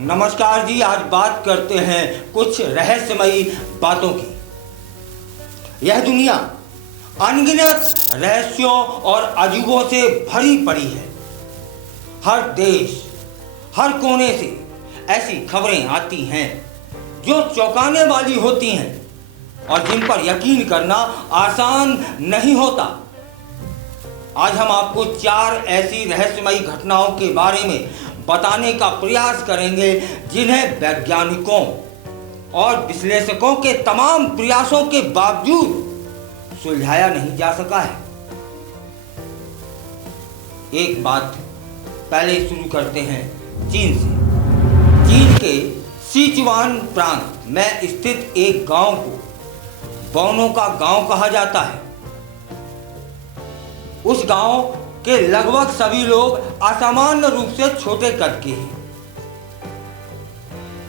नमस्कार जी, आज बात करते हैं कुछ रहस्यमयी बातों की। यह दुनिया अनगिनत रहस्यों और अजूबों से भरी पड़ी है। हर देश, हर कोने से ऐसी खबरें आती हैं जो चौंकाने वाली होती हैं और जिन पर यकीन करना आसान नहीं होता। आज हम आपको 4 ऐसी रहस्यमयी घटनाओं के बारे में बताने का प्रयास करेंगे जिन्हें वैज्ञानिकों और विश्लेषकों के तमाम प्रयासों के बावजूद सुलझाया नहीं जा सका है। एक बात पहले शुरू करते हैं चीन से। चीन के सिचुआन प्रांत में स्थित एक गांव को बौनों का गांव कहा जाता है। उस गांव के लगभग सभी लोग असामान्य रूप से छोटे कद के हैं।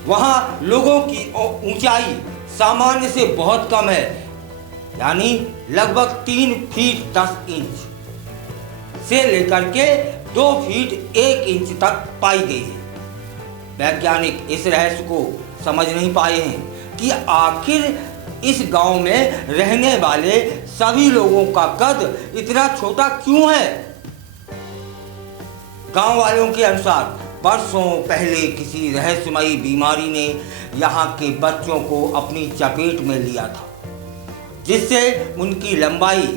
वहां लोगों की ऊंचाई सामान्य से बहुत कम है, यानी लगभग 3 फीट 10 इंच से लेकर के 2 फीट 1 इंच तक पाई गई है। वैज्ञानिक इस रहस्य को समझ नहीं पाए हैं कि आखिर इस गांव में रहने वाले सभी लोगों का कद इतना छोटा क्यों है। गांव वालों के अनुसार बरसों पहले किसी रहस्यमयी बीमारी ने यहाँ के बच्चों को अपनी चपेट में लिया था, जिससे उनकी लंबाई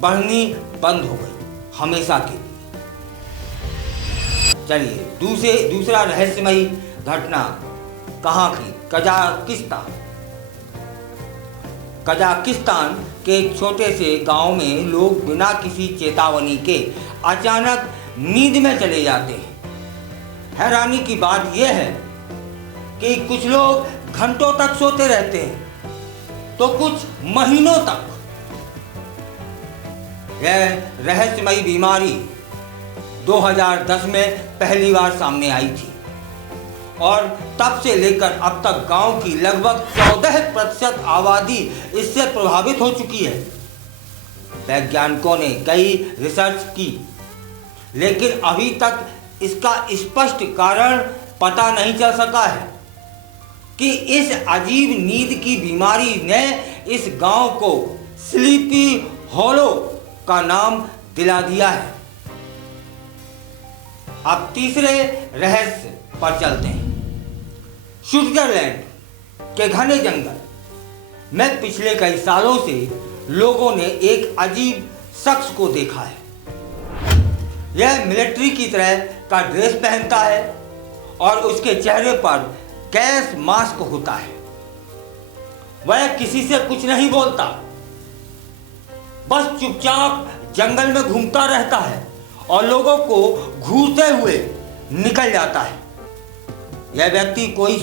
बढ़नी बंद हो गई हमेशा के लिए। चलिए दूसरा रहस्यमयी घटना कहाँ की? कजाकिस्तान के एक छोटे से गांव में लोग बिना किसी चेतावनी के अचानक नींद में चले जाते हैं। हैरानी की बात यह है कि कुछ लोग घंटों तक सोते रहते हैं तो कुछ महीनों तक। यह रहस्यमयी बीमारी 2010 में पहली बार सामने आई थी और तब से लेकर अब तक गांव की लगभग 14% आबादी इससे प्रभावित हो चुकी है। वैज्ञानिकों ने कई रिसर्च की, लेकिन अभी तक इसका स्पष्ट कारण पता नहीं चल सका है कि इस अजीब नींद की बीमारी ने इस गांव को स्लीपी हॉलो का नाम दिला दिया है। अब तीसरे रहस्य पर चलते हैं। स्विट्जरलैंड के घने जंगल में पिछले कई सालों से लोगों ने एक अजीब शख्स को देखा है। यह मिलिट्री की तरह का ड्रेस पहनता है और उसके चेहरे पर गैस मास्क होता है। वह किसी से कुछ नहीं बोलता, बस चुपचाप जंगल में घूमता रहता है और लोगों को घूरते हुए निकल जाता है। यह व्यक्ति कोई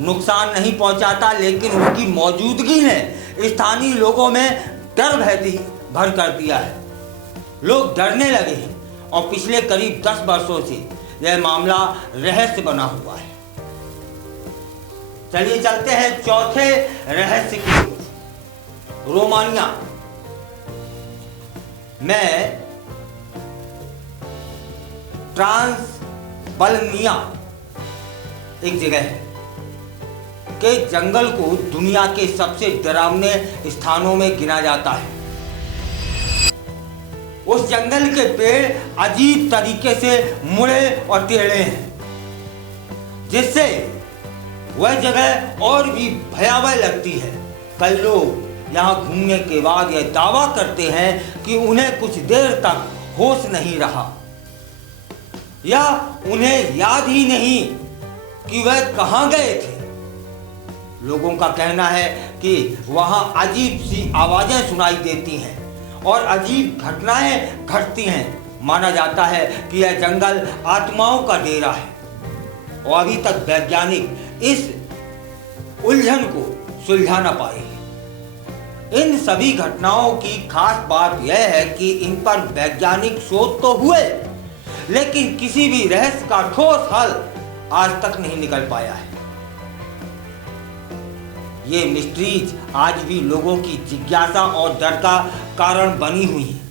नुकसान नहीं पहुंचाता, लेकिन उसकी मौजूदगी ने स्थानीय लोगों में डर भर कर दिया है। लोग डरने लगे हैं और पिछले करीब 10 वर्षों से यह मामला रहस्य बना हुआ है। चलिए चलते हैं चौथे रहस्य की ओर। रोमानिया में ट्रांसबाल्निया एक जगह है के जंगल को दुनिया के सबसे डरावने स्थानों में गिना जाता है। उस जंगल के पेड़ अजीब तरीके से मुड़े और टेढ़े हैं, जिससे वह जगह और भी भयावह लगती है। कई लोग यहाँ घूमने के बाद यह दावा करते हैं कि उन्हें कुछ देर तक होश नहीं रहा या उन्हें याद ही नहीं कि वह कहाँ गए थे। लोगों का कहना है कि वहाँ अजीब सी आवाजें सुनाई देती हैं और अजीब घटनाएं घटती हैं। माना जाता है कि यह जंगल आत्माओं का डेरा है और अभी तक वैज्ञानिक इस उलझन को सुलझा न पाए हैं। इन सभी घटनाओं की खास बात यह है कि इन पर वैज्ञानिक शोध तो हुए, लेकिन किसी भी रहस्य का ठोस हल आज तक नहीं निकल पाया है। ये मिस्ट्रीज आज भी लोगों की जिज्ञासा और डर का कारण बनी हुई है।